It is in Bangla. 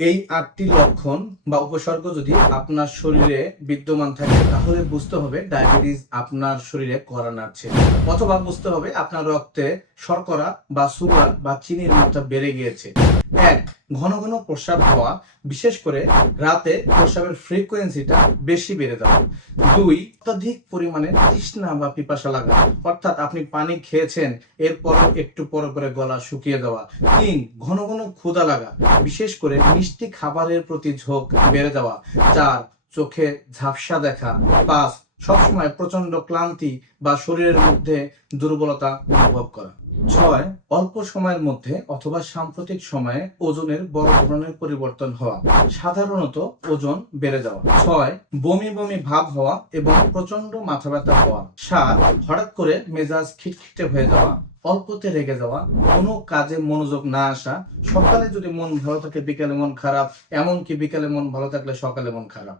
এই ৮টি লক্ষণ বা উপসর্গ যদি আপনার শরীরে বিদ্যমান থাকে তাহলে বুঝতে হবে ডায়াবেটিস আপনার শরীরে করা নাড়ছে, অথবা বুঝতে হবে আপনার রক্তে শর্করা বা সুগার বা চিনির মাত্রা বেড়ে গিয়েছে। ১. ঘন ঘন প্রস্রাব হওয়া, বিশেষ করে রাতে প্রস্রাবের ফ্রিকোয়েন্সিটা বেশি বেড়ে যাওয়া। ২. অত্যাধিক পরিমাণে তৃষ্ণা বা পিপাসা লাগা, অর্থাৎ আপনি পানি খেয়েছেন এরপরও একটু পরে পরে গলা শুকিয়ে যাওয়া। ৩. ঘন ঘন ক্ষুধা লাগা, বিশেষ করে মিষ্টি খাবারের প্রতি ঝোঁক বেড়ে যাওয়া। ৪. চোখে ঝাপসা দেখা। ৫. সবসময় প্রচন্ড ক্লান্তি বা শরীরের মধ্যে দুর্বলতা অনুভব করা। ৬. অল্প সময়ের মধ্যে অথবা সাম্প্রতিক সময়ে ওজনের বড় ধরনের পরিবর্তন হওয়া, সাধারণত ওজন বেড়ে যাওয়া। ৬. বমি বমি ভাব হওয়া এবং প্রচন্ড মাথা ব্যথা হওয়া। ৭. হঠাৎ করে মেজাজ খিটখিটে হয়ে যাওয়া, অল্পতে রেগে যাওয়া, কোনো কাজে মনোযোগ না আসা, সকালে যদি মন ভালো থাকে বিকালে মন খারাপ, এমনকি বিকালে মন ভালো থাকলে সকালে মন খারাপ।